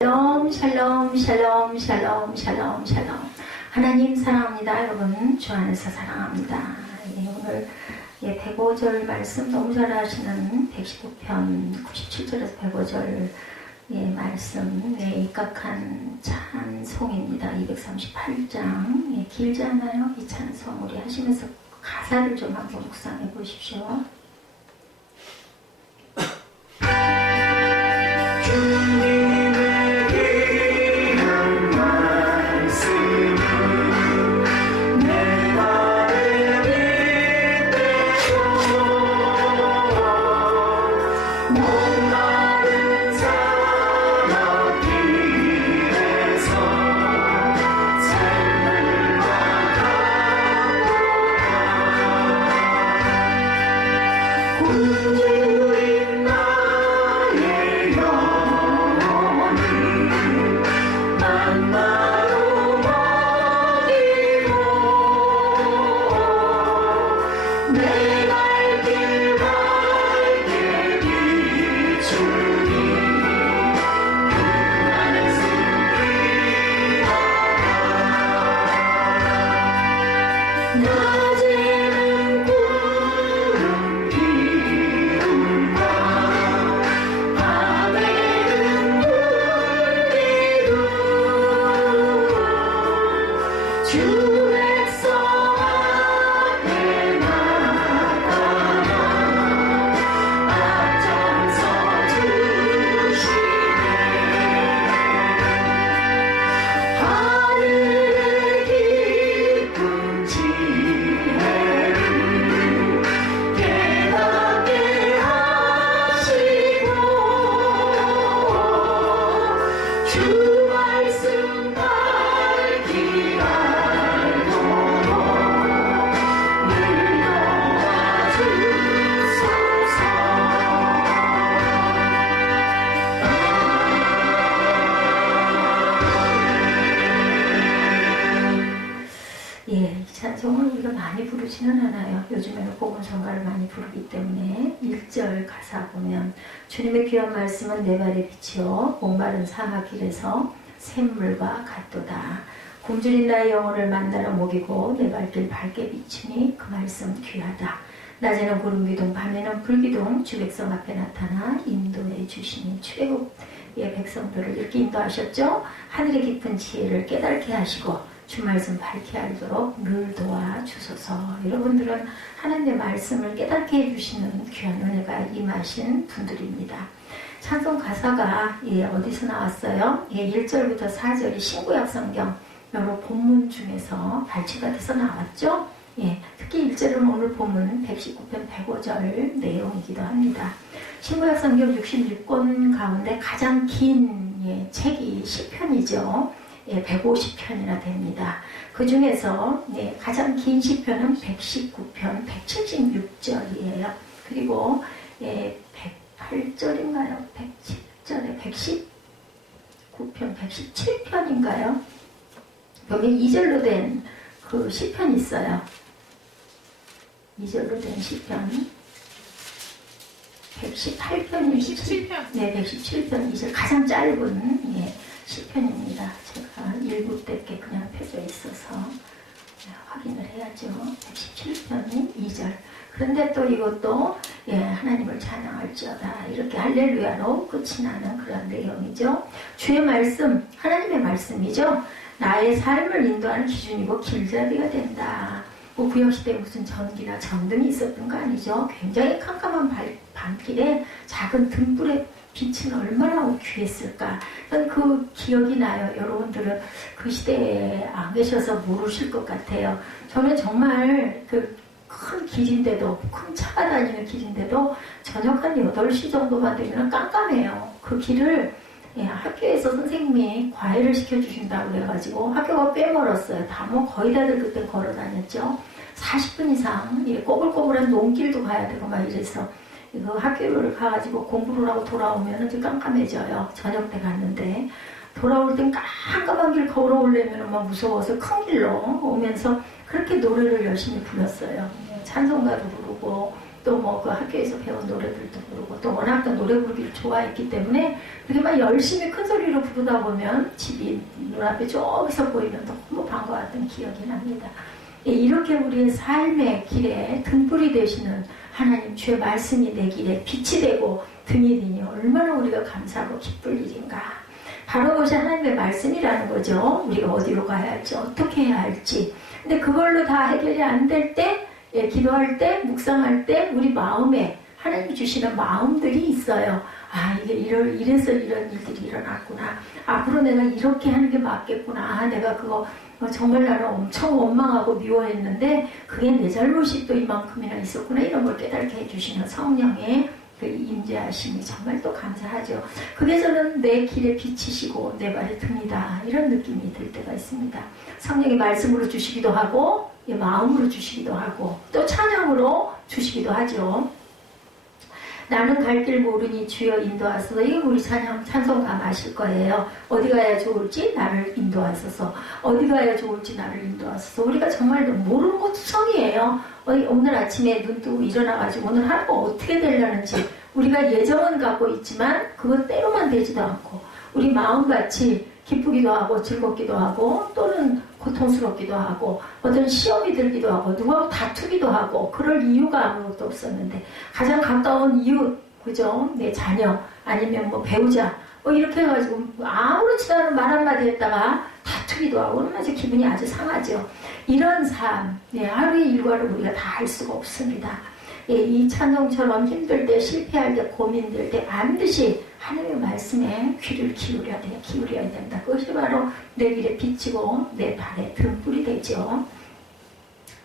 샬롬 샬롬 샬롬 샬롬 샬롬 샬롬. 하나님 사랑합니다. 여러분 주 안에서 사랑합니다. 오늘 105절 말씀 너무 잘 아시는 119편 97절에서 105절 말씀 입각한 찬송입니다. 238장 길지 않아요? 이 찬송 우리 하시면서 가사를 좀 한번 묵상해 보십시오. 찬송을 우리가 많이 부르지는 않아요. 요즘에는 복음성가를 많이 부르기 때문에 1절 가사 보면 주님의 귀한 말씀은 내 발의 빛이요 목마른 사막길에서 샘물과 같도다. 굶주린 나의 영혼을 만나러 목이고 내 발길 밝게 비추니 그 말씀 귀하다. 낮에는 구름기둥 밤에는 불기둥 주 백성 앞에 나타나 인도해 주시니 출애굽의 백성들을 이렇게 인도하셨죠. 하늘의 깊은 지혜를 깨닫게 하시고 주 말씀 밝게 알도록 늘 도와주소서. 여러분들은 하나님의 말씀을 깨닫게 해주시는 귀한 은혜가 임하신 분들입니다. 찬송 가사가 어디서 나왔어요? 1절부터 4절이 신구약 성경 여러 본문 중에서 발췌가 돼서 나왔죠. 특히 1절은 오늘 본문 119편 105절 내용이기도 합니다. 신구약 성경 66권 가운데 가장 긴 책이 시편이죠. 150편이나 됩니다. 그 중에서 가장 긴 시편은 119편 176절이에요. 그리고 108절인가요? 107절에 119편 117편인가요? 여기 2절로 된 그 시편이 있어요. 2절로 된 시편 118편이 117편. 네, 117편 2절 가장 짧은 시편입니다. 제가 일부 때께 그냥 펴져 있어서 확인을 해야죠. 117편이 2절. 그런데 또 이것도 하나님을 찬양할지어다 이렇게 할렐루야로 끝이 나는 그런 내용이죠. 주의 말씀, 하나님의 말씀이죠. 나의 삶을 인도하는 기준이고 길잡이가 된다. 뭐 구약시대에 무슨 전기나 전등이 있었던 거 아니죠. 굉장히 캄캄한 밤길에 작은 등불의 빛은 얼마나 귀했을까. 그 기억이 나요. 여러분들은 그 시대에 안 계셔서 모르실 것 같아요. 저는 정말 그 큰 길인데도, 큰 차가 다니는 길인데도 저녁 한 8시 정도만 되면 깜깜해요. 그 길을 학교에서 선생님이 과외를 시켜주신다고 그래가지고 학교가 꽤 멀었어요. 거의 다들 그때 걸어 다녔죠. 40분 이상 꼬불꼬불한 논길도 가야 되고 막 이래서 그 학교를 가가지고 공부를 하고 돌아오면 좀 깜깜해져요. 저녁 때 갔는데 돌아올 땐 깜깜한 길 걸어오려면 막 무서워서 큰 길로 오면서 그렇게 노래를 열심히 불렀어요. 찬송가도 부르고 또 뭐 그 학교에서 배운 노래들도 부르고 또 워낙 또 노래 부르기를 좋아했기 때문에 그렇게 막 열심히 큰 소리로 부르다 보면 집이 눈앞에 저기서 보이면 너무 반가웠던 기억이 납니다. 예, 이렇게 우리의 삶의 길에 등불이 되시는 하나님 주의 말씀이 내 길에 빛이 되고 등이 되니 얼마나 우리가 감사하고 기쁠 일인가. 바로 그것이 하나님의 말씀이라는 거죠. 우리가 어디로 가야 할지 어떻게 해야 할지. 근데 그걸로 다 해결이 안 될 때, 예, 기도할 때, 묵상할 때 우리 마음에 하나님이 주시는 마음들이 있어요. 아, 이게 이래서 이런 일들이 일어났구나. 앞으로 내가 이렇게 하는 게 맞겠구나. 아, 내가 그거 정말 나를 엄청 원망하고 미워했는데 그게 내 잘못이 또 이만큼이나 있었구나. 이런 걸 깨닫게 해주시는 성령의 그 임재하심이 정말 또 감사하죠. 그게 저는 내 길에 빛이시고 내 발의 등이다. 이런 느낌이 들 때가 있습니다. 성령이 말씀으로 주시기도 하고 마음으로 주시기도 하고 또 찬양으로 주시기도 하죠. 나는 갈 길 모르니 주여 인도하소서. 이게 우리 찬송가 마실 거예요. 어디 가야 좋을지 나를 인도하소서. 어디 가야 좋을지 나를 인도하소서. 우리가 정말 모르는 거 투성이에요. 오늘 아침에 눈 뜨고 일어나가지고 오늘 하루가 어떻게 되려는지 우리가 예정은 갖고 있지만 그것 때로만 되지도 않고 우리 마음같이 기쁘기도 하고 즐겁기도 하고 또는 고통스럽기도 하고 어떤 시험이 들기도 하고 누구하고 다투기도 하고 그럴 이유가 아무것도 없었는데 가장 가까운 이웃, 그죠? 내 자녀 아니면 뭐 배우자 뭐 이렇게 해가지고 아무렇지도 않은 말 한마디 했다가 다투기도 하고 그러면 아주 기분이 아주 상하죠. 이런 삶, 하루의 일과를 우리가 다 할 수가 없습니다. 이 찬송처럼 힘들 때, 실패할 때, 고민될 때 반드시 하나님의 말씀에 귀를 기울여야 된다. 그것이 바로 내 길에 빛이고 내 발에 등불이 되죠.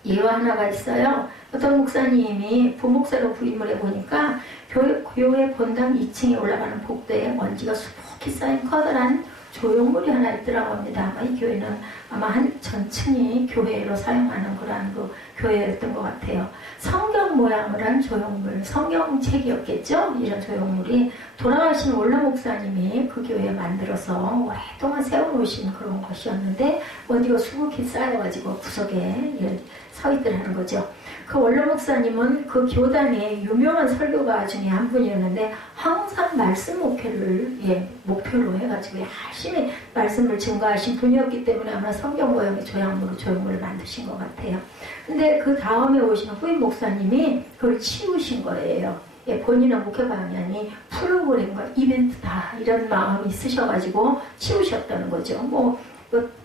예화 하나가 있어요. 어떤 목사님이 부목사로 부임을 해보니까 교회 본당 2층에 올라가는 복도에 먼지가 수북히 쌓인 커다란 조형물이 하나 있더라고 합니다. 이 교회는 아마 한 전층이 교회로 사용하는 그러한 그 교회였던 것 같아요. 성경 모양을 한 조형물, 성경책이었겠죠? 이런 조형물이 돌아가신 원로 목사님이 그 교회에 만들어서 오랫동안 세워놓으신 그런 것이었는데 어디가 수북히 쌓여가지고 구석에 서 있더라는 거죠. 그 원로 목사님은 그 교단의 유명한 설교가 중에 한 분이었는데 항상 말씀 목회를 목표로 해가지고 열심히 말씀을 증거하신 분이었기 때문에 아마 성경 모양의 조형물을 만드신 것 같아요. 근데 그 다음에 오시는 후임 목사님이 그걸 치우신 거예요. 본인의 목회 방향이 프로그램과 이벤트다 이런 마음이 있으셔가지고 치우셨다는 거죠.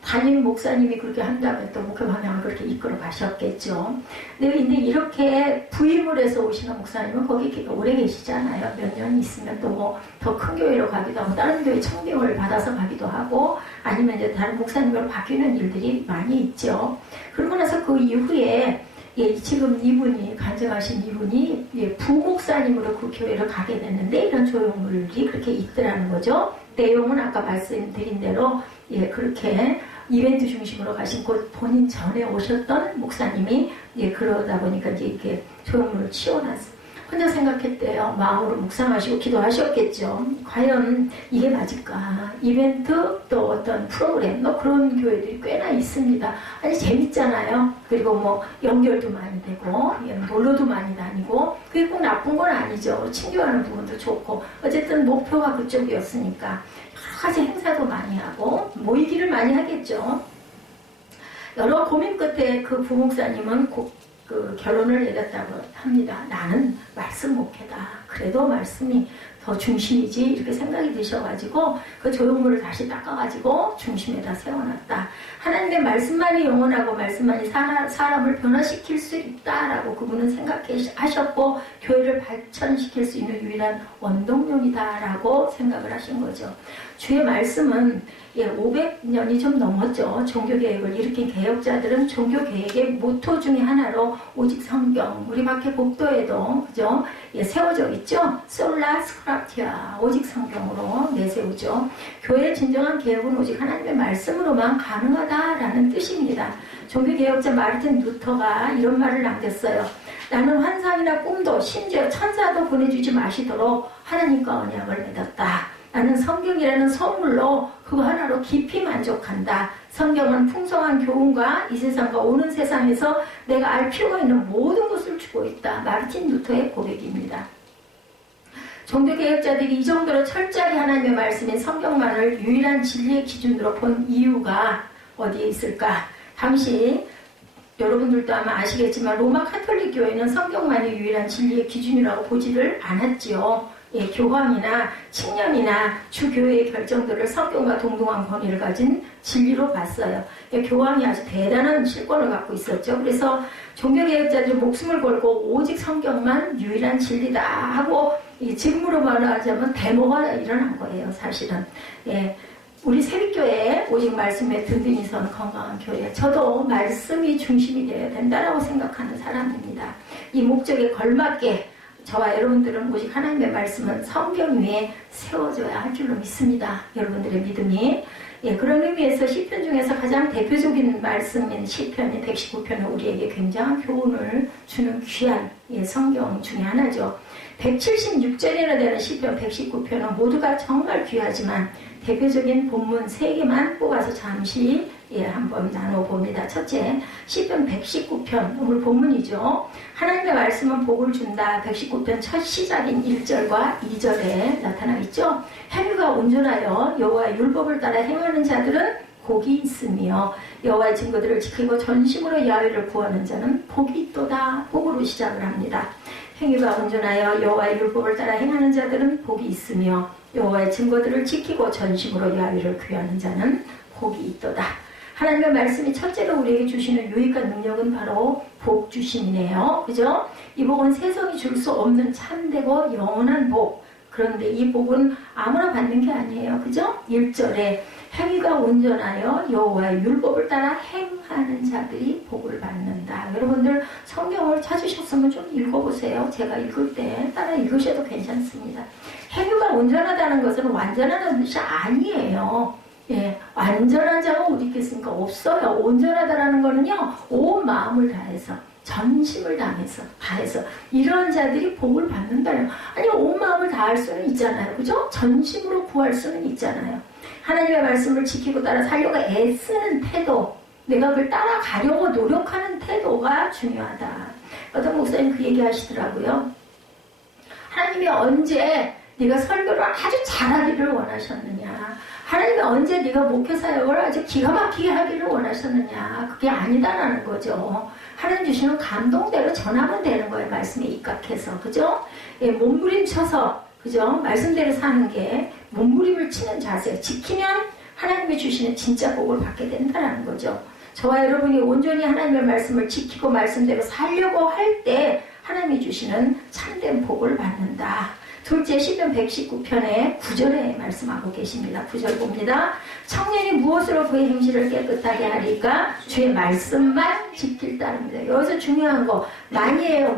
담임 목사님이 그렇게 한다면 또 목회 방향을 그렇게 이끌어 가셨겠죠. 근데 이렇게 부임을 해서 오시는 목사님은 거기 오래 계시잖아요. 몇 년 있으면 또 뭐 더 큰 교회로 가기도 하고 다른 교회 청빙을 받아서 가기도 하고 아니면 이제 다른 목사님으로 바뀌는 일들이 많이 있죠. 그러고 나서 그 이후에 지금 이분이 간증하신 이분이 부목사님으로 그 교회를 가게 됐는데 이런 조형물이 그렇게 있더라는 거죠. 내용은 아까 말씀드린 대로 그렇게 이벤트 중심으로 가신 곧 본인 전에 오셨던 목사님이 그러다 보니까 이제 이렇게 조형물을 치워놨어요. 혼자 생각했대요. 마음으로 묵상하시고 기도하셨겠죠. 과연 이게 맞을까? 이벤트 또 어떤 프로그램 그런 교회들이 꽤나 있습니다. 아니 재밌잖아요. 그리고 뭐 연결도 많이 되고 놀러도 많이 다니고 그게 꼭 나쁜 건 아니죠. 친교하는 부분도 좋고 어쨌든 목표가 그쪽이었으니까 여러 가지 행사도 많이 하고 모이기를 많이 하겠죠. 여러 고민 끝에 그 부목사님은 결론을 내렸다고 합니다. 나는 말씀 목회다. 그래도 말씀이 더 중심이지 이렇게 생각이 드셔가지고 그 조형물을 다시 닦아가지고 중심에다 세워놨다. 하나님의 말씀만이 영원하고 말씀만이 사람을 변화시킬 수 있다라고 그분은 생각하셨고 교회를 발전시킬 수 있는 유일한 원동력이다라고 생각을 하신 거죠. 주의 말씀은 500년이 좀 넘었죠. 종교개혁을 일으킨 개혁자들은 종교개혁의 모토 중에 하나로 오직 성경, 우리 밖에 복도에도 그죠? 세워져 있죠. 솔라 스크립티아, 오직 성경으로 내세우죠. 교회의 진정한 개혁은 오직 하나님의 말씀으로만 가능하다라는 뜻입니다. 종교개혁자 마르틴 루터가 이런 말을 남겼어요. 나는 환상이나 꿈도 심지어 천사도 보내주지 마시도록 하나님과 언약을 맺었다. 나는 성경이라는 선물로 그거 하나로 깊이 만족한다. 성경은 풍성한 교훈과 이 세상과 오는 세상에서 내가 알 필요가 있는 모든 것을 주고 있다. 마르틴 루터의 고백입니다. 종교개혁자들이 이 정도로 철저하게 하나님의 말씀인 성경만을 유일한 진리의 기준으로 본 이유가 어디에 있을까? 당시 여러분들도 아마 아시겠지만 로마 카톨릭 교회는 성경만이 유일한 진리의 기준이라고 보지를 않았지요. 예, 교황이나 칙령이나 주교회의 결정들을 성경과 동등한 권위를 가진 진리로 봤어요. 예, 교황이 아주 대단한 실권을 갖고 있었죠. 그래서 종교개혁자들이 목숨을 걸고 오직 성경만 유일한 진리다 하고 지금으로 말하자면 데모가 일어난 거예요. 사실은. 예, 우리 세빛교회 오직 말씀에 든든히 선 건강한 교회. 저도 말씀이 중심이 되어야 된다라고 생각하는 사람입니다. 이 목적에 걸맞게 저와 여러분들은 오직 하나님의 말씀은 성경 위에 세워져야 할 줄로 믿습니다. 여러분들의 믿음이. 예, 그런 의미에서 시편 중에서 가장 대표적인 말씀인 시편인 119편은 우리에게 굉장한 교훈을 주는 귀한 성경 중에 하나죠. 176절이나 되는 시편 119편은 모두가 정말 귀하지만 대표적인 본문 3개만 뽑아서 잠시 한번 나눠봅니다. 첫째, 시편 119편, 오늘 본문이죠. 하나님의 말씀은 복을 준다. 119편 첫 시작인 1절과 2절에 나타나 있죠. 행위가 온전하여 여호와의 율법을 따라 행하는 자들은 복이 있으며 여호와의 증거들을 지키고 전심으로 야훼를 구하는 자는 복이 있도다. 복으로 시작을 합니다. 행위가 온전하여 여호와의 율법을 따라 행하는 자들은 복이 있으며 여호와의 증거들을 지키고 전심으로 야훼를 구하는 자는 복이 있도다. 하나님의 말씀이 첫째로 우리에게 주시는 유익한 능력은 바로 복 주심이네요. 그죠? 이 복은 세상이 줄 수 없는 참되고 영원한 복. 그런데 이 복은 아무나 받는 게 아니에요. 그죠? 1절에 행위가 온전하여 여호와의 율법을 따라 행하는 자들이 복을 받는다. 여러분들 성경을 찾으셨으면 좀 읽어보세요. 제가 읽을 때 따라 읽으셔도 괜찮습니다. 행위가 온전하다는 것은 완전하다는 뜻이 아니에요. 예, 완전한 자가 어디 있겠습니까? 없어요. 온전하다라는 거는요, 온 마음을 다해서, 전심을 다해서 이런 자들이 복을 받는다요. 아니, 온 마음을 다할 수는 있잖아요. 그죠? 전심으로 구할 수는 있잖아요. 하나님의 말씀을 지키고 따라 살려고 애쓰는 태도, 내가 그걸 따라가려고 노력하는 태도가 중요하다. 어떤 목사님 그 얘기 하시더라고요. 하나님이 언제 네가 설교를 아주 잘하기를 원하셨느냐. 하나님이 언제 네가 목회사역을 아주 기가 막히게 하기를 원하셨느냐. 그게 아니다라는 거죠. 하나님 주시는 감동대로 전하면 되는 거예요. 말씀에 입각해서. 그죠? 예, 몸부림쳐서 그죠? 말씀대로 사는 게 몸부림을 치는 자세. 지키면 하나님이 주시는 진짜 복을 받게 된다는 거죠. 저와 여러분이 온전히 하나님의 말씀을 지키고 말씀대로 살려고 할 때 하나님이 주시는 참된 복을 받는다. 둘째, 시편 119편의 9절에 말씀하고 계십니다. 9절 봅니다. 청년이 무엇으로 그의 행실을 깨끗하게 하리까? 주의 말씀만 지킬 따릅니다. 여기서 중요한 거 만이에요.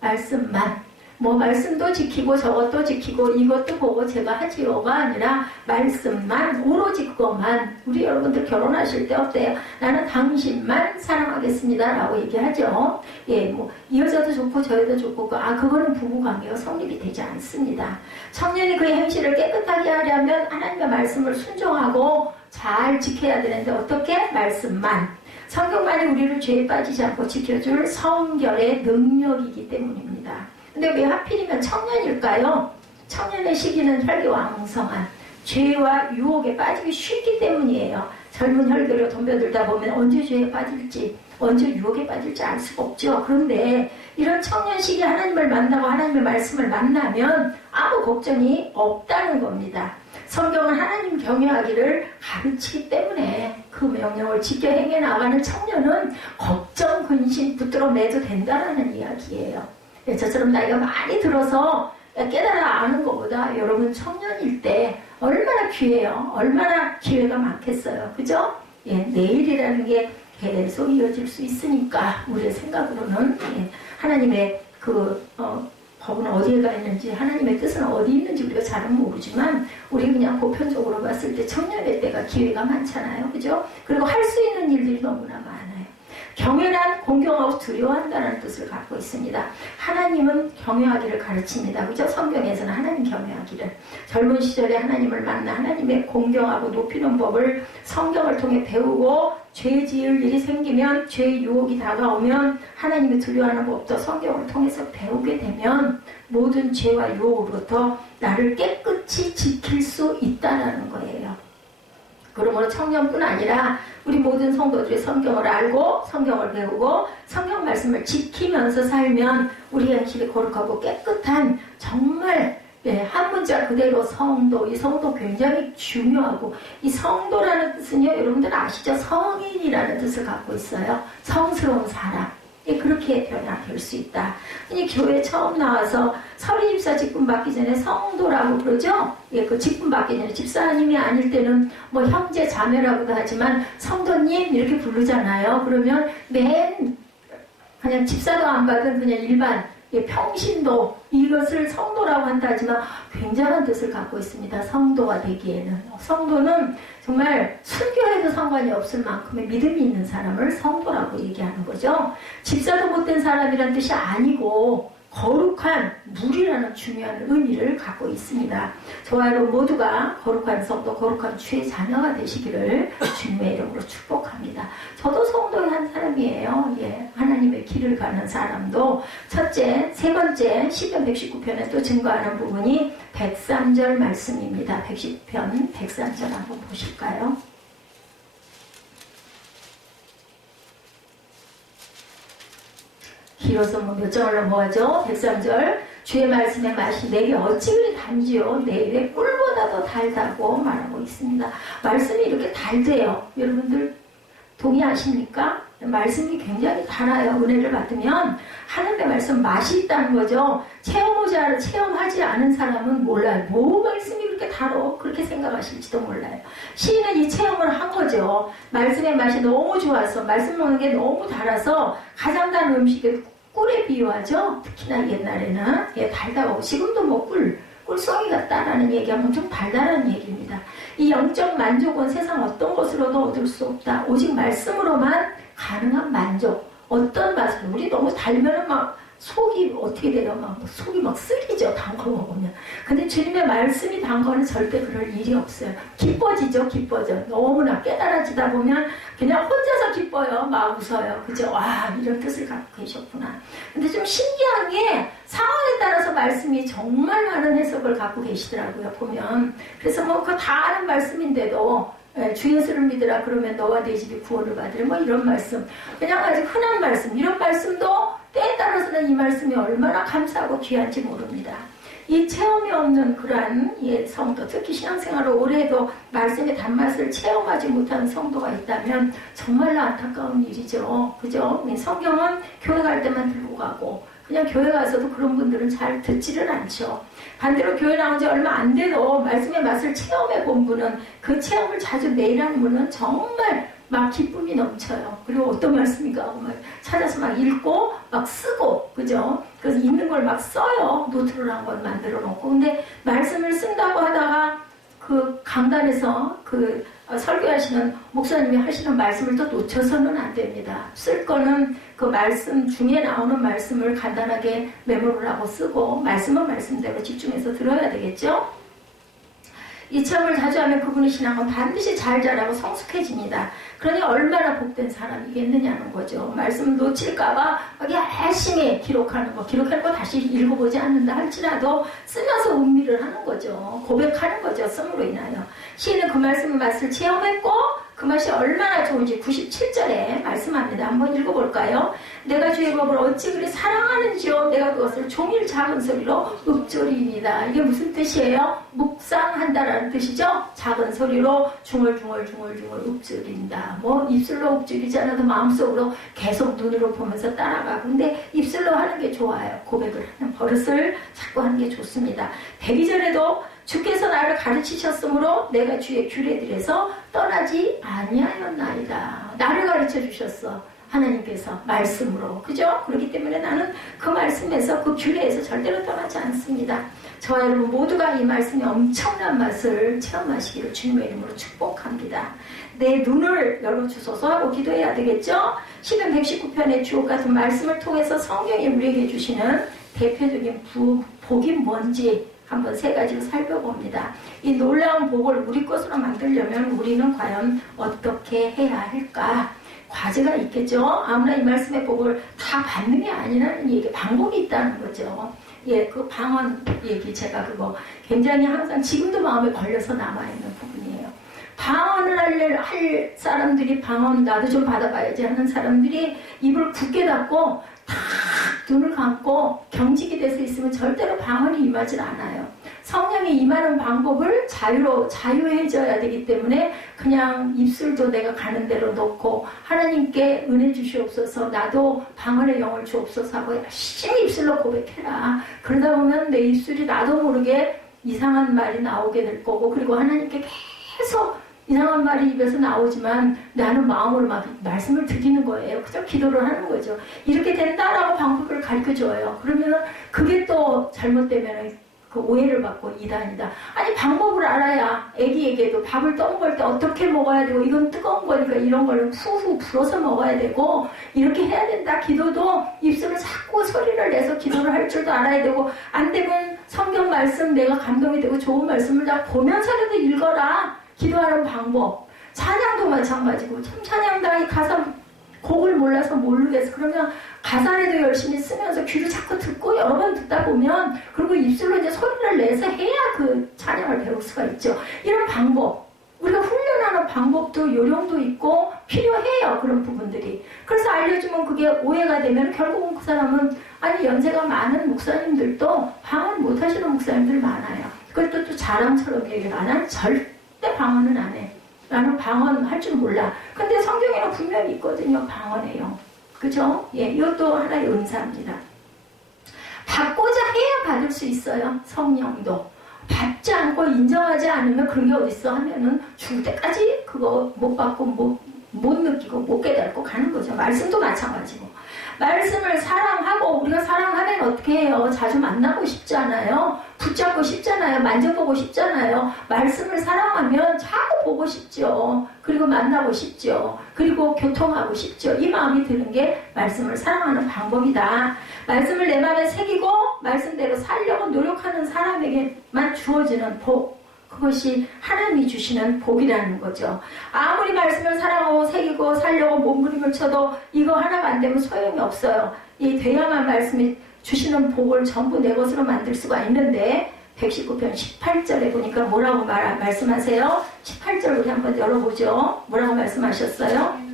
말씀만. 뭐 말씀도 지키고 저것도 지키고 이것도 보고 제가 하지요가 아니라 말씀만, 오로지 그것만. 우리 여러분들 결혼하실 때 어때요? 나는 당신만 사랑하겠습니다 라고 얘기하죠. 예, 뭐 이 여자도 좋고 저 여자도 좋고 그거는 부부관계가 성립이 되지 않습니다. 청년이 그의 행실을 깨끗하게 하려면 하나님의 말씀을 순종하고 잘 지켜야 되는데 어떻게? 말씀만. 성경만이 우리를 죄에 빠지지 않고 지켜줄 성결의 능력이기 때문입니다. 근데 왜 하필이면 청년일까요? 청년의 시기는 혈기왕성한 죄와 유혹에 빠지기 쉽기 때문이에요. 젊은 혈기로 덤벼들다 보면 언제 죄에 빠질지, 언제 유혹에 빠질지 알 수가 없죠. 그런데 이런 청년 시기에 하나님을 만나고 하나님의 말씀을 만나면 아무 걱정이 없다는 겁니다. 성경은 하나님 경외하기를 가르치기 때문에 그 명령을 지켜 행해 나가는 청년은 걱정, 근심, 붙들어 매도 된다는 이야기예요. 저처럼 나이가 많이 들어서 깨달아 아는 것보다 여러분 청년일 때 얼마나 귀해요. 얼마나 기회가 많겠어요. 그죠? 예, 내일이라는 게 계속 이어질 수 있으니까 우리의 생각으로는 하나님의 법은 어디에 가 있는지 하나님의 뜻은 어디 있는지 우리가 잘은 모르지만 우리 그냥 보편적으로 봤을 때 청년일 때가 기회가 많잖아요. 그죠? 그리고 할 수 있는 일들이 너무나 많아요. 경외란 공경하고 두려워한다는 뜻을 갖고 있습니다. 하나님은 경외하기를 가르칩니다. 그죠? 성경에서는 하나님 경외하기를. 젊은 시절에 하나님을 만나 하나님의 공경하고 높이는 법을 성경을 통해 배우고 죄 지을 일이 생기면 죄의 유혹이 다가오면 하나님이 두려워하는 법도 성경을 통해서 배우게 되면 모든 죄와 유혹으로부터 나를 깨끗이 지킬 수 있다는 거예요. 그러므로 청년뿐 아니라 우리 모든 성도들이 성경을 알고 성경을 배우고 성경 말씀을 지키면서 살면 우리의 길이 거룩하고 깨끗한 정말 한 문자 그대로 성도, 이 성도 굉장히 중요하고 이 성도라는 뜻은요 여러분들 아시죠? 성인이라는 뜻을 갖고 있어요. 성스러운 사람. 그렇게 변화될 수 있다. 교회 처음 나와서 서리집사 직분 받기 전에 성도라고 그러죠? 그 직분 받기 전에 집사님이 아닐 때는 뭐 형제 자매라고도 하지만 성도님 이렇게 부르잖아요. 그러면 그냥 집사도 안 받은 그냥 일반 평신도 이것을 성도라고 한다 하지만 굉장한 뜻을 갖고 있습니다. 성도가 되기에는 성도는 정말 순교해도 상관이 없을 만큼의 믿음이 있는 사람을 성도라고 얘기하는 거죠. 집사도 못된 사람이란 뜻이 아니고 거룩한 물이라는 중요한 의미를 갖고 있습니다. 저와 여러분 모두가 거룩한 성도, 거룩한 주의 자녀가 되시기를 주님의 이름으로 축복합니다. 저도 성도의 한 사람이에요. 하나님의 길을 가는 사람도 첫째, 세 번째 시편 119편에 또 증거하는 부분이 103절 말씀입니다. 110편 103절 한번 보실까요? 길어서 몇 장을 넘어가죠? 103절 주의 말씀의 맛이 내게 어찌 그리 단지요 내 입에 꿀보다 더 달다고 말하고 있습니다. 말씀이 이렇게 달대요. 여러분들 동의하십니까? 말씀이 굉장히 달아요. 은혜를 받으면 하나님의 말씀 맛이 있다는 거죠. 체험하지 않은 사람은 몰라요. 뭐 말씀이 그렇게 달어? 그렇게 생각하실지도 몰라요. 시인은 이 체험을 한 거죠. 말씀의 맛이 너무 좋아서 말씀 먹는 게 너무 달아서 가장 단 음식을 꿀에 비유하죠. 특히나 옛날에는 달다고 지금도 뭐 꿀송이 같다라는 얘기하면 좀 달달한 얘기입니다. 이 영적 만족은 세상 어떤 것으로도 얻을 수 없다. 오직 말씀으로만 가능한 만족. 어떤 맛을 우리 너무 달면은 막 속이 어떻게 돼요? 속이 막 쓰리죠. 단 거 먹으면. 근데 주님의 말씀이 단 거는 절대 그럴 일이 없어요. 기뻐지죠. 기뻐져. 너무나 깨달아지다 보면 그냥 혼자서 기뻐요. 막 웃어요. 그죠? 와, 이런 뜻을 갖고 계셨구나. 근데 좀 신기한 게 상황에 따라서 말씀이 정말 많은 해석을 갖고 계시더라고요. 보면. 그래서 그거 다 아는 말씀인데도 주 예수를 믿으라 그러면 너와 네 집이 구원을 받으려 뭐 이런 말씀. 그냥 아주 흔한 말씀. 이런 말씀도 때에 따라서는 이 말씀이 얼마나 감사하고 귀한지 모릅니다. 이 체험이 없는 그러한 성도, 특히 신앙생활을 오래 해도 말씀의 단맛을 체험하지 못하는 성도가 있다면 정말로 안타까운 일이죠. 그죠? 성경은 교회 갈 때만 들고 가고 그냥 교회 가서도 그런 분들은 잘 듣지를 않죠. 반대로 교회 나온 지 얼마 안 돼도 말씀의 맛을 체험해 본 분은 그 체험을 자주 매일 하는 분은 정말 막 기쁨이 넘쳐요. 그리고 어떤 말씀인가 하고 막 찾아서 막 읽고 막 쓰고 그죠? 그래서 있는 걸 막 써요. 노트를 한 번 만들어 놓고. 근데 말씀을 쓴다고 하다가 그 강단에서 그 설교하시는 목사님이 하시는 말씀을 또 놓쳐서는 안 됩니다. 쓸 거는 그 말씀 중에 나오는 말씀을 간단하게 메모를 하고 쓰고 말씀은 말씀대로 집중해서 들어야 되겠죠? 이 체험을 자주 하면 그분의 신앙은 반드시 잘 자라고 성숙해집니다. 그러니 얼마나 복된 사람이겠느냐는 거죠. 말씀 놓칠까봐 열심히 기록하는 거 다시 읽어보지 않는다 할지라도 쓰면서 음미를 하는 거죠. 고백하는 거죠. 씀으로 인하여. 시인은 그 말씀의 맛을 체험했고 그 맛이 얼마나 좋은지 97절에 말씀합니다. 한번 읽어볼까요? 내가 주의 법을 어찌 그리 사랑하는지요. 내가 그것을 종일 작은 소리로 읊조리이다. 이게 무슨 뜻이에요? 묵상한다라는 뜻이죠. 작은 소리로 중얼중얼 읊조린다. 뭐 입술로 읊조리지 않아도 마음속으로 계속 눈으로 보면서 따라가고. 근데 입술로 하는 게 좋아요. 고백을 하는 버릇을 자꾸 하는 게 좋습니다. 되기 전에도 주께서 나를 가르치셨으므로 내가 주의 규례들에서 떠나지 아니하였나이다. 나를 가르쳐 주셨어. 하나님께서 말씀으로. 그죠? 그렇기 때문에 나는 그 말씀에서 그 규례에서 절대로 떠나지 않습니다. 저와 여러분 모두가 이 말씀의 엄청난 맛을 체험하시기를 주님의 이름으로 축복합니다. 내 눈을 열어주소서 하고 기도해야 되겠죠? 시편 119편의 주옥 같은 말씀을 통해서 성경이 우리에게 주시는 대표적인 복이 뭔지 한번 세 가지로 살펴봅니다. 이 놀라운 복을 우리 것으로 만들려면 우리는 과연 어떻게 해야 할까? 과제가 있겠죠? 아무나 이 말씀의 복을 다 받는 게 아니라는 얘기, 방법이 있다는 거죠. 예, 그 방언 얘기 제가 그거 굉장히 항상 지금도 마음에 걸려서 남아있는 부분이에요. 방언을 할 사람들이 방언 나도 좀 받아봐야지 하는 사람들이 입을 굳게 닫고 탁 눈을 감고 경직이 돼서 있으면 절대로 방언이 임하지 않아요. 성령이 임하는 방법을 자유해져야 되기 때문에 그냥 입술도 내가 가는 대로 놓고 하나님께 은혜 주시옵소서, 나도 방언의 영을 주옵소서 하고 열심히 입술로 고백해라. 그러다 보면 내 입술이 나도 모르게 이상한 말이 나오게 될 거고, 그리고 하나님께 계속 이상한 말이 입에서 나오지만 나는 마음으로 막 말씀을 드리는 거예요. 그저 기도를 하는 거죠. 이렇게 된다라고 방법을 가르쳐줘요. 그러면 그게 또 잘못되면 그 오해를 받고 이단이다. 아니 방법을 알아야 애기에게도 밥을 떠먹을 때 어떻게 먹어야 되고, 이건 뜨거운 거니까 이런 거를 후후 불어서 먹어야 되고 이렇게 해야 된다. 기도도 입술을 자꾸 소리를 내서 기도를 할 줄도 알아야 되고, 안 되면 성경 말씀 내가 감동이 되고 좋은 말씀을 다 보면서라도 읽어라. 기도하는 방법. 찬양도 마찬가지고, 참 찬양다 이 가사 곡을 몰라서 모르겠어. 그러면 가사라도 열심히 쓰면서 귀를 자꾸 듣고 여러 번 듣다 보면, 그리고 입술로 이제 소리를 내서 해야 그 찬양을 배울 수가 있죠. 이런 방법, 우리가 훈련하는 방법도 요령도 있고 필요해요. 그런 부분들이. 그래서 알려주면 그게 오해가 되면 결국은 그 사람은, 아니 연세가 많은 목사님들도 방언 못하시는 목사님들 많아요. 그걸 또 자랑처럼 얘기해요. 나는 절대 방언은 안 해. 나는 방언 할 줄 몰라. 근데 성경에는 분명히 있거든요. 방언해요. 그죠? 예, 이것도 하나의 은사입니다. 받고자 해야 받을 수 있어요. 성령도. 받지 않고 인정하지 않으면 그런 게 어딨어 하면은 죽을 때까지 그거 못 받고 못 느끼고 못 깨닫고 가는 거죠. 말씀도 마찬가지고. 말씀을 사랑하고, 우리가 사랑하면 어떻게 해요? 자주 만나고 싶잖아요. 붙잡고 싶잖아요. 만져보고 싶잖아요. 말씀을 사랑하면 자꾸 보고 싶죠. 그리고 만나고 싶죠. 그리고 교통하고 싶죠. 이 마음이 드는 게 말씀을 사랑하는 방법이다. 말씀을 내 마음에 새기고 말씀대로 살려고 노력하는 사람에게만 주어지는 복, 그것이 하나님이 주시는 복이라는 거죠. 아무리 말씀을 사랑하고 새기고 살려고 몸부림을 쳐도 이거 하나가 안 되면 소용이 없어요. 이 돼야만 말씀이 주시는 복을 전부 내 것으로 만들 수가 있는데, 119편 18절에 보니까 뭐라고 말씀하세요? 18절 우리 한번 열어보죠. 뭐라고 말씀하셨어요?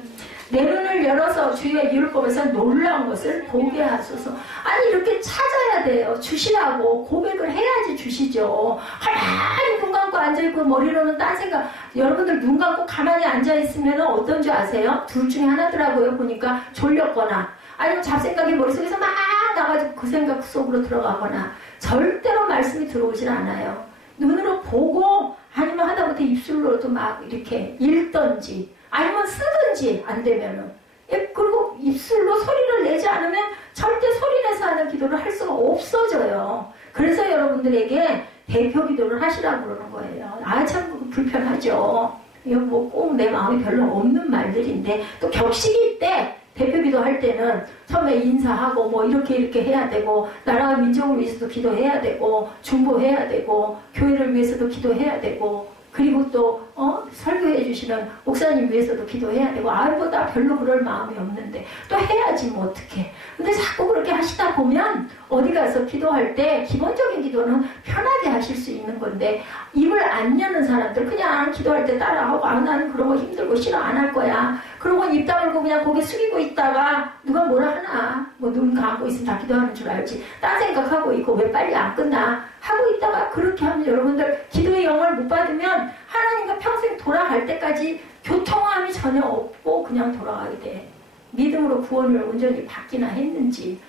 내 눈을 열어서 주의 율법에서 놀라운 것을 보게 하소서. 아니 이렇게 찾아야 돼요. 주시라고 고백을 해야지 주시죠. 가만히 눈 감고 앉아있고 머리로는 딴 생각. 여러분들 눈 감고 가만히 앉아있으면 어떤 줄 아세요? 둘 중에 하나더라고요. 보니까 졸렸거나 아니면 잡생각이 머릿속에서 막 나가지고 그 생각 속으로 들어가거나, 절대로 말씀이 들어오질 않아요. 눈으로 보고 아니면 하다못해 입술로도 막 이렇게 읽던지 아니면 쓰든지 안 되면은, 그리고 입술로 소리를 내지 않으면 절대 소리내서 하는 기도를 할 수가 없어져요. 그래서 여러분들에게 대표 기도를 하시라고 그러는 거예요. 아, 참 불편하죠. 이거 뭐 꼭 내 마음이 별로 없는 말들인데, 또 격식일 때 대표 기도할 때는 처음에 인사하고 뭐 이렇게 해야 되고, 나라와 민족을 위해서도 기도해야 되고, 중보해야 되고, 교회를 위해서도 기도해야 되고, 그리고 또 설교해 주시는 목사님 위해서도 기도해야 되고, 아무보다 별로 그럴 마음이 없는데 또 해야지 뭐 어떡해. 근데 자꾸 그렇게 하시다 보면 어디 가서 기도할 때 기본적인 기도는 편하게 하실 수 있는 건데, 입을 안 여는 사람들 그냥 기도할 때 따라하고, 아 나는 그런 거 힘들고 싫어 안 할 거야, 그러고 입 다물고 그냥 고개 숙이고 있다가 누가 뭐라 하나, 뭐 눈 감고 있으면 다 기도하는 줄 알지, 딴 생각하고 있고 왜 빨리 안 끝나 하고 있다가, 그렇게 하면 여러분들 기도의 영을 못 받으면 하나님과 평생 돌아갈 때까지 교통함이 전혀 없고 그냥 돌아가게 돼. 믿음으로 구원을 온전히 받기나 했는지,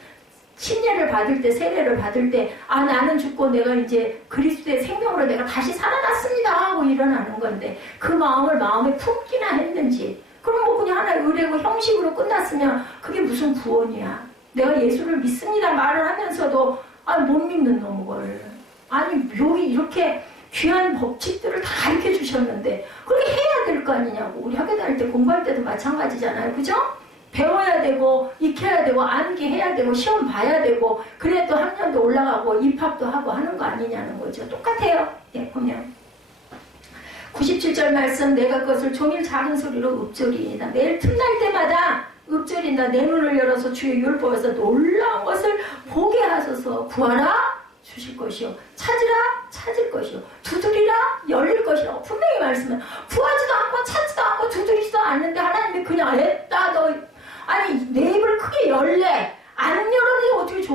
침례를 받을 때, 세례를 받을 때, 아 나는 죽고 내가 이제 그리스도의 생명으로 내가 다시 살아났습니다 하고 일어나는 건데, 그 마음을 마음에 품기나 했는지, 그럼 뭐 그냥 하나의 의례고 형식으로 끝났으면 그게 무슨 구원이야. 내가 예수를 믿습니다 말을 하면서도 못 믿는 놈을. 아니 여기 이렇게 귀한 법칙들을 다 가르쳐 주셨는데 그렇게 해야 될 거 아니냐고. 우리 학교 다닐 때 공부할 때도 마찬가지잖아요. 그죠? 배워야 되고 익혀야 되고 암기해야 되고 시험 봐야 되고 그래야 또 학년도 올라가고 입학도 하고 하는 거 아니냐는 거죠. 똑같아요. 예, 보면 97절 말씀 내가 그것을 종일 작은 소리로 읊조리이다. 매일 틈날 때마다 읊조린다. 내 눈을 열어서 주의 율법에서 놀라운 것을 보게 하소서. 구하라 주실 것이요 찾으라 찾을 것이요 두드리라 열릴 것이라고 분명히 말씀은 구하지도 않고 찾지도 않고 두드리지도 않는데 하나님이 그냥 했다 너 아니 내 입을 크게 열래 안 열어도 어떻게 줘.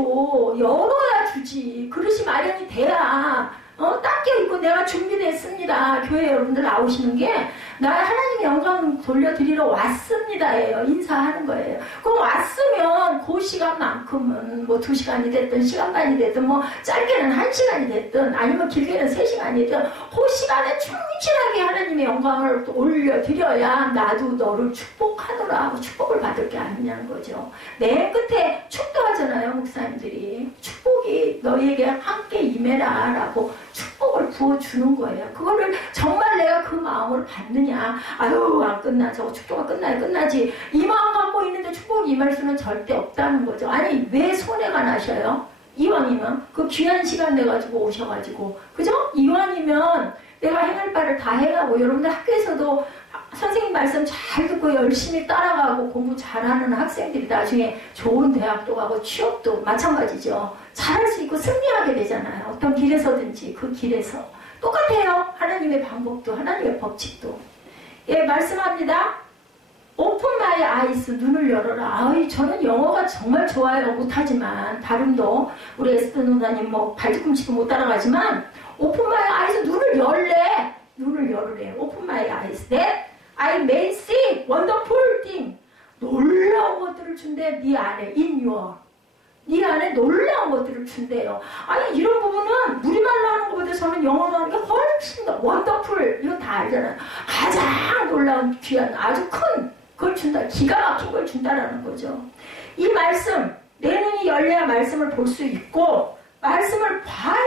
열어야 주지. 그릇이 마련이 돼야 닦여 있고 내가 준비됐습니다. 교회 여러분들 나오시는 게 나 하나님의 영광 돌려드리러 왔습니다예요. 인사하는 거예요. 그럼 왔으면 그 시간만큼은 뭐 2시간이 됐든 시간 반이 됐든 뭐 짧게는 1시간이 됐든 아니면 길게는 3시간이든 그 시간에 충실하게 하나님의 영광을 올려드려야 나도 너를 축복하노라 하고 축복을 받을 게 아니냐는 거죠. 맨 끝에 축도하잖아요. 목사님들이 축복이 너희에게 함께 임해라 라고 축복을 부어주는 거예요. 그거를 정말 내가 그 마음으로 받느냐. 아유 안 끝나. 저거 축도가 끝나야 끝나지. 이 마음 갖고 있는데 축복이 임할 수는 절대 없다는 거죠. 아니 왜 손해가 나셔요? 이왕이면 그 귀한 시간 내가지고 오셔가지고 그죠? 이왕이면 내가 행할 바를 다 해가고 여러분들 학교에서도 선생님 말씀 잘 듣고 열심히 따라가고 공부 잘하는 학생들이 나중에 좋은 대학도 가고 취업도 마찬가지죠. 잘할 수 있고 승리하게 되잖아요. 어떤 길에서든지 그 길에서. 똑같아요. 하나님의 방법도 하나님의 법칙도. 예, 말씀합니다. 오픈 마이 아이스 눈을 열어라. 아이 저는 영어가 정말 좋아요. 못하지만 발음도 우리 에스더 누나님 뭐 발뒤꿈치도 못 따라가지만 오픈 마이 아이스 눈을 열래. 눈을 열으래. 오픈 마이 아이스 that I may see wonderful thing. 놀라운 것들을 준대. 네 안에 in your 네 안에 놀라운 것들을 준대요. 아니 이런 부분은 우리말로 하는 것보다 저는 영어로 하는 게 훨씬 더 원더풀 이거 다 알잖아요. 가장 놀라운 귀한 아주 큰 그걸 준다. 기가 막힌 걸 준다라는 거죠. 이 말씀 내 눈이 열려야 말씀을 볼 수 있고 말씀을 봐야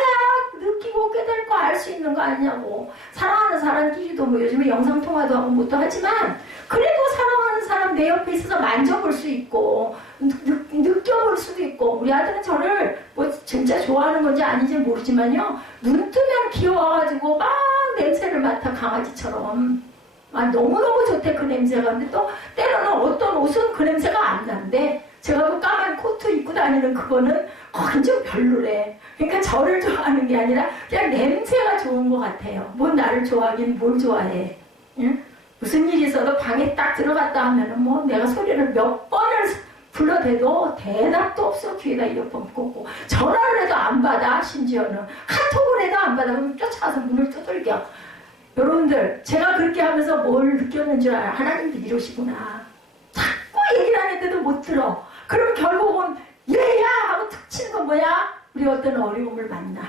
느끼고 깨닫고 알 수 있는 거 아니냐고. 사랑하는 사람끼리도 뭐 요즘에 영상통화도 하고 뭐도 하지만 그래도 사랑하는 사람 내 옆에 있어서 만져볼 수 있고 느껴볼 수도 있고 우리 아들은 저를 뭐 진짜 좋아하는 건지 아닌지 모르지만요. 눈 뜨면 귀여워가지고 막 냄새를 맡아 강아지처럼. 너무너무 좋대 그 냄새가. 근데 또 때로는 어떤 옷은 그 냄새가 안 나는데 제가 그 까만 코트 입고 다니는 그거는 완전 별로래. 그러니까 저를 좋아하는 게 아니라 그냥 냄새가 좋은 것 같아요. 뭐 나를 좋아하긴 뭘 좋아해. 응? 무슨 일이 있어도 방에 딱 들어갔다 하면은 뭐 내가 소리를 몇 번을 불러대도 대답도 없어. 귀에다 이어폰 꽂고 전화를 해도 안 받아. 심지어는 카톡을 해도 안 받아. 그럼 쫓아가서 문을 두들겨. 여러분들 제가 그렇게 하면서 뭘 느꼈는 줄 알아요? 하나님도 이러시구나. 자꾸 얘기를 하는데도 못 들어. 그럼 결국은 얘야 하고 툭 치는 건 뭐야? 우리 어떤 어려움을 만나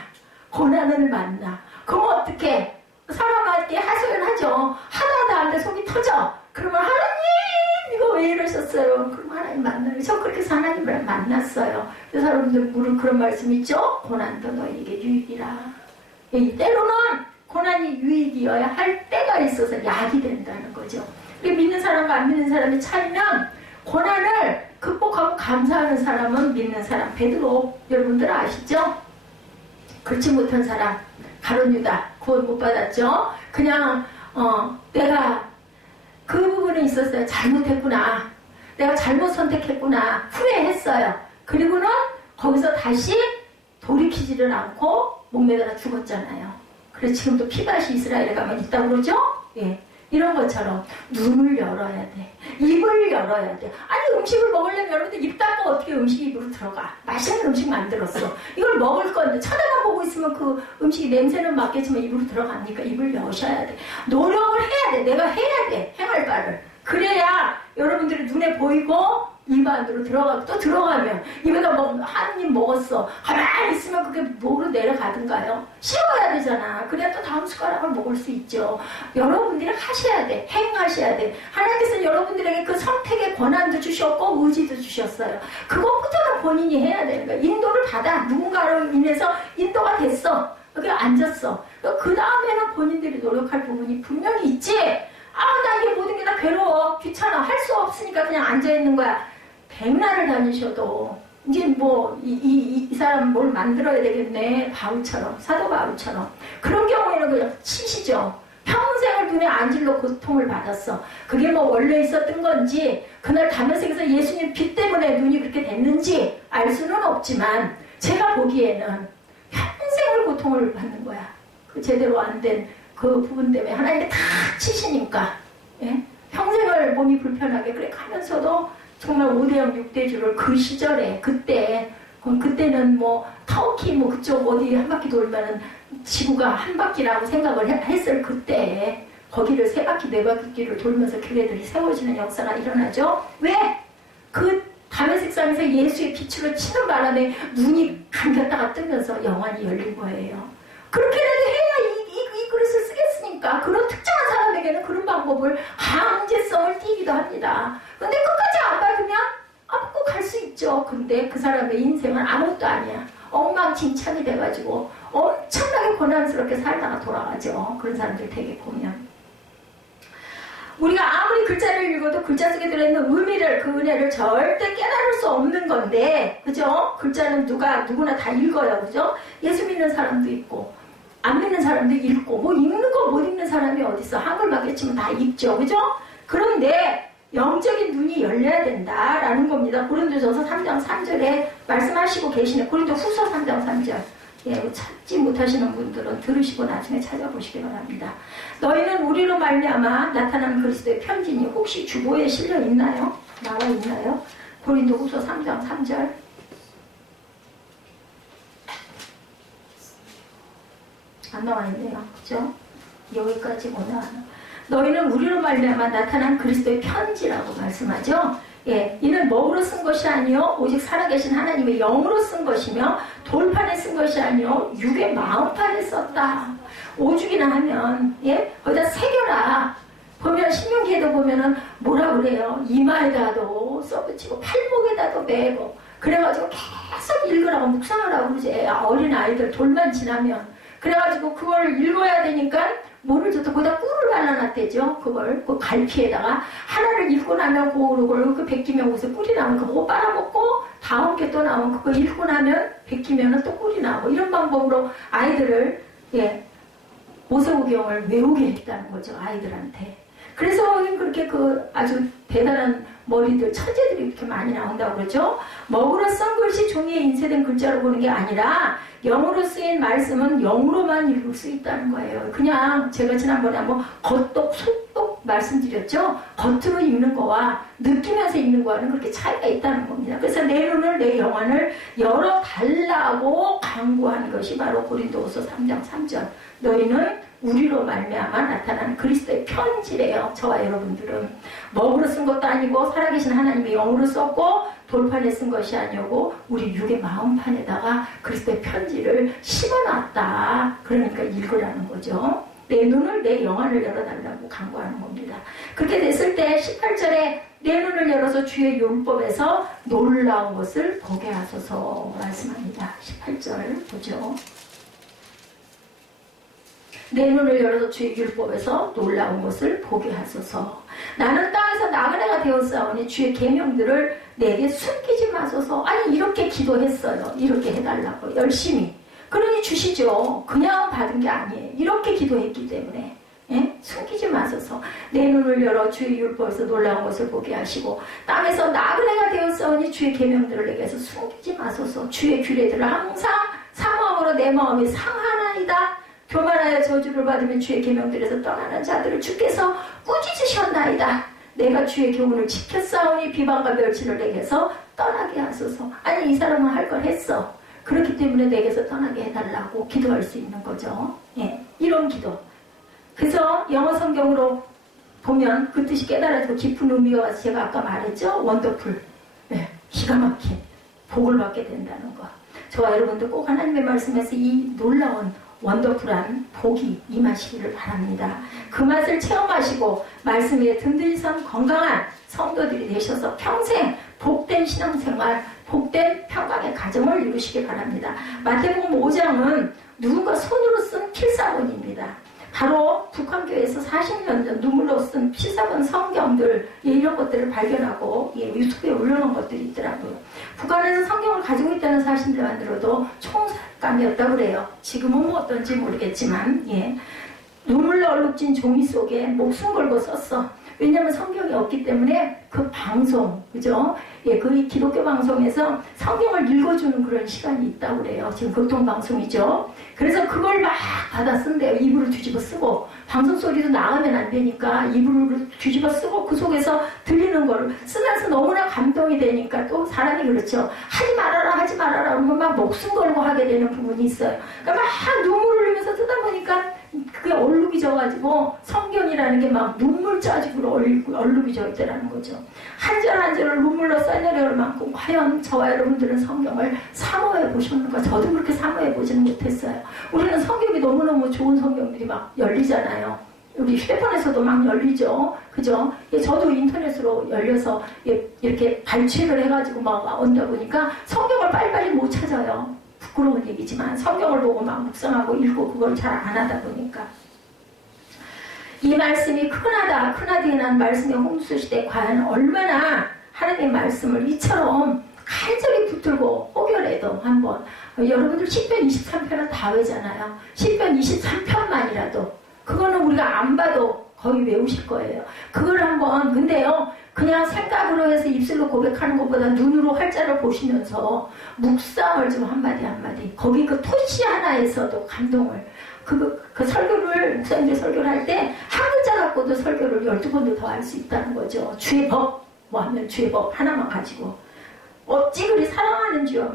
고난을 만나. 그럼 어떻게 사람한테 하소연하죠. 하나도 안 돼 속이 터져. 그러면 하나님 이거 왜 이러셨어요? 그럼 하나님 만나요. 저 그렇게 해서 하나님을 만났어요. 그래서 여러분들 물은 그런 말씀 있죠? 고난도 너에게 유익이라. 때로는 고난이 유익이어야 할 때가 있어서 약이 된다는 거죠. 믿는 사람과 안 믿는 사람의 차이는 고난을 극복하고 감사하는 사람은 믿는 사람. 베드로 여러분들 아시죠? 그렇지 못한 사람 가룟 유다 구원 못 받았죠. 그냥 내가 그 부분에 있었어요. 잘못했구나. 내가 잘못 선택했구나. 후회했어요. 그리고는 거기서 다시 돌이키지를 않고 목매달아 죽었잖아요. 그래서 지금도 피밭이 이스라엘에 가면 있다고 그러죠? 예. 이런 것처럼 눈을 열어야 돼. 입을 열어야 돼. 아니 음식을 먹으려면 여러분들 입 닫고 어떻게 음식이 입으로 들어가. 맛있는 음식 만들었어. 이걸 먹을 건데 쳐다만 보고 있으면 그 음식이 냄새는 맡겠지만 입으로 들어갑니까? 입을 여셔야 돼. 노력을 해야 돼. 내가 해야 돼. 행할 바를. 그래야 여러분들이 눈에 보이고 입 안으로 들어가고 또 들어가면 입에다 한 입 먹었어. 가만히 있으면 그게 목으로 내려가든가요? 씹어야 되잖아. 그래야 또 다음 숟가락을 먹을 수 있죠. 여러분들이 하셔야 돼. 행하셔야 돼. 하나님께서는 여러분들에게 그 선택의 권한도 주셨고 의지도 주셨어요. 그것부터는 본인이 해야 되는 거야. 인도를 받아. 누군가로 인해서 인도가 됐어. 여기 앉았어. 그 다음에는 본인들이 노력할 부분이 분명히 있지. 나 이게 모든 게 다 괴로워. 귀찮아. 할 수 없으니까 그냥 앉아있는 거야. 백날을 다니셔도 이제 이 사람 뭘 만들어야 되겠네. 바울처럼, 사도 바울처럼. 그런 경우에는 그냥 치시죠. 평생을 눈에 안질러 고통을 받았어. 그게 원래 있었던 건지 그날 담에색에서 예수님 빛 때문에 눈이 그렇게 됐는지 알 수는 없지만 제가 보기에는 평생을 고통을 받는 거야. 그 제대로 안 된 그 부분 때문에 하나님이 다 치시니까, 예? 평생을 몸이 불편하게 그렇게 하면서도 정말 5대형 6대주를 그 시절에 그때는 터키 그쪽 어디 한 바퀴 돌면은 지구가 한 바퀴라고 생각을 했을 그때 거기를 3바퀴 4바퀴를 돌면서 교회들이 세워지는 역사가 일어나죠. 왜? 그 담에색 산에서 예수의 빛으로 치는 바람에 눈이 감겼다가 뜨면서 영안이 열린 거예요. 그렇게라도 해야 이 그릇을 쓰겠으니까 그런 특정한 사람에게는 그런 방법을 강제성을 띠기도 합니다. 근데 끝까지 안 밟으면 꼭 갈 수 있죠. 근데 그 사람의 인생은 아무것도 아니야. 엉망진창이 돼가지고 엄청나게 고난스럽게 살다가 돌아가죠. 그런 사람들 되게 보면. 우리가 아무리 글자를 읽어도 글자 속에 들어있는 의미를, 그 은혜를 절대 깨달을 수 없는 건데, 그죠? 글자는 누구나 다 읽어요. 그죠? 예수 믿는 사람도 있고, 안 믿는 사람도 읽고, 읽는 거 못 읽는 사람이 어딨어? 한글밖에 치면 다 읽죠. 그죠? 그런데, 영적인 눈이 열려야 된다라는 겁니다. 고린도전서 3장 3절에 말씀하시고 계시네. 고린도후서 3장 3절. 예, 찾지 못하시는 분들은 들으시고 나중에 찾아보시기 바랍니다. 너희는 우리로 말미암아 나타난 그리스도의 편지니 혹시 주보에 실려 있나요? 나와 있나요? 고린도후서 3장 3절. 안 나와 있네요. 그죠? 여기까지구나. 너희는 우리로 말미암아 나타난 그리스도의 편지라고 말씀하죠. 예, 이는 먹으로 쓴 것이 아니요 오직 살아계신 하나님의 영으로 쓴 것이며 돌판에 쓴 것이 아니요 육의 마음판에 썼다. 오죽이나 하면 거기다 새겨라. 보면 신명기에도 보면은 뭐라 그래요? 이마에다도 써붙이고 팔목에다도 매고 그래가지고 계속 읽으라고 묵상하라고 그러지. 어린 아이들 돌만 지나면 그래가지고 그걸 읽어야 되니까 뭐를 줬다 거기다 꿀을 발라놨대죠. 그걸 그 갈피에다가 하나를 읽고 나면 그걸 베끼면 거기서 꿀이 나오면 그거 빨아먹고 다음 게 또 나오면 그거 읽고 나면 베끼면은 또 꿀이 나오고 이런 방법으로 아이들을 모세오경을 외우게 했다는 거죠. 아이들한테. 그래서 그렇게 아주 대단한 머리들 천재들이 이렇게 많이 나온다고 그러죠. 먹으로 쓴 글씨 종이에 인쇄된 글자로 보는 게 아니라 영으로 쓰인 말씀은 영으로만 읽을 수 있다는 거예요. 그냥 제가 지난번에 한번 겉독, 속독 말씀드렸죠. 겉으로 읽는 거와 느끼면서 읽는 거와는 그렇게 차이가 있다는 겁니다. 그래서 내 눈을 내 영안을 열어달라고 강구하는 것이 바로 고린도후서 3장 3절. 너희는 우리로 말미암아 나타난 그리스도의 편지래요. 저와 여러분들은 먹으로 쓴 것도 아니고 살아계신 하나님의 영으로 썼고 돌판에 쓴 것이 아니고 우리 육의 마음판에다가 그리스도의 편지를 심어놨다. 그러니까 읽으라는 거죠. 내 눈을 내 영안을 열어달라고 강구하는 겁니다. 그렇게 됐을 때 18절에 내 눈을 열어서 주의 율법에서 놀라운 것을 보게 하소서 말씀합니다. 18절 보죠. 내 눈을 열어서 주의 율법에서 놀라운 것을 보게 하소서. 나는 땅에서 나그네가 되었사오니 주의 계명들을 내게 숨기지 마소서. 아니 이렇게 기도했어요. 이렇게 해달라고 열심히. 그러니 주시죠. 그냥 받은 게 아니에요. 이렇게 기도했기 때문에 숨기지 마소서. 내 눈을 열어 주의 율법에서 놀라운 것을 보게 하시고 땅에서 나그네가 되었사오니 주의 계명들을 내게서 숨기지 마소서. 주의 규례들을 항상 사모함으로 내 마음이 상하나이다. 교만하여 저주를 받으면 주의 계명들에서 떠나는 자들을 주께서 꾸짖으셨나이다. 내가 주의 교훈을 지켰사오니 비방과 멸치를 내게서 떠나게 하소서. 아니 이 사람은 할 걸 했어. 그렇기 때문에 내게서 떠나게 해달라고 기도할 수 있는 거죠. 이런 기도. 그래서 영어 성경으로 보면 그 뜻이 깨달아지고 깊은 의미가 와서 제가 아까 말했죠. 원더풀. 기가 막힌 복을 받게 된다는 것. 저와 여러분도 꼭 하나님의 말씀에서 이 놀라운 원더풀한 복이 임하시기를 바랍니다. 그 맛을 체험하시고 말씀에 든든히 선 건강한 성도들이 되셔서 평생 복된 신앙생활, 복된 평강의 가정을 이루시기 바랍니다. 마태복음 5장은 누군가 손으로 쓴 필사본입니다. 바로 북한교회에서 40년 전 눈물로 쓴 필사본 성경들, 이런 것들을 발견하고 유튜브에 올려놓은 것들이 있더라고요. 북한에서 성경을 가지고 있다는 사실만으로도 총살감이었다고 그래요. 지금은 뭐 어떤지 모르겠지만, 눈물로 얼룩진 종이 속에 목숨 걸고 썼어. 왜냐하면 성경이 없기 때문에 그 방송, 그죠? 그 기독교 방송에서 성경을 읽어주는 그런 시간이 있다고 그래요. 지금 교통방송이죠. 그래서 그걸 막 받아 쓴대요. 입으로 뒤집어 쓰고. 방송 소리도 나가면 안 되니까 입으로 뒤집어 쓰고 그 속에서 들리는 거를 쓰면서 너무나 감동이 되니까 또 사람이 그렇죠. 하지 말아라 그러면 막 목숨 걸고 하게 되는 부분이 있어요. 그러니까 막 눈물을 흘리면서 쓰다 보니까 그게 얼룩이 져가지고 성경이라는 게 막 눈물 짜집으로 얼룩이 져 있다는 거죠. 한 절 한 절을 눈물로 써내려올 만큼 과연 저와 여러분들은 성경을 사모해 보셨는가? 저도 그렇게 사모해 보지는 못했어요. 우리는 성경이 너무너무 좋은 성경들이 막 열리잖아요. 우리 휴대폰에서도 막 열리죠. 그죠? 저도 인터넷으로 열려서 이렇게 발췌를 해가지고 막 온다 보니까 성경을 빨리빨리 못 찾아요. 부끄러운 얘기지만 성경을 보고 막 묵상하고 읽고 그걸 잘 안 하다 보니까 이 말씀이 크나디난 말씀의 홍수시대 과연 얼마나 하나님의 말씀을 이처럼 간절히 붙들고 혹여라도 한번 여러분들 시편 23편은 다 외잖아요. 시편 23편만이라도 그거는 우리가 안 봐도 거의 외우실 거예요. 그걸 한번 근데요 그냥 생각으로 해서 입술로 고백하는 것보다 눈으로 활자를 보시면서 묵상을 좀 한마디 거기 그 토시 하나에서도 감동을 그 설교를 목사님들 설교를 할 때 한 글자 갖고도 설교를 12번도 더 할 수 있다는 거죠. 주의 법 뭐 하면 주의 법 하나만 가지고 어찌 그리 사랑하는지요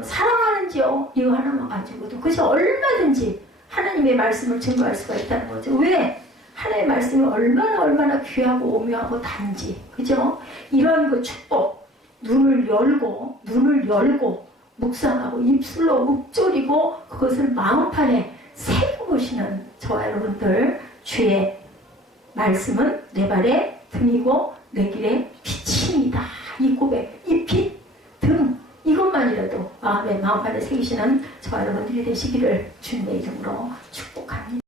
이거 하나만 가지고도 그것이 얼마든지 하나님의 말씀을 증거할 수가 있다는 거죠. 왜? 하나님의 말씀이 얼마나 귀하고 오묘하고 단지, 그죠? 이런 그 축복, 눈을 열고 묵상하고 입술로 읊조리고 그것을 마음판에 새겨보시는 저와 여러분들 주의 말씀은 내 발의 등이고 내 길의 빛입니다. 이 고백, 이 빛, 등 이것만이라도 마음판에 새기시는 저와 여러분들이 되시기를 주님의 이름으로 축복합니다.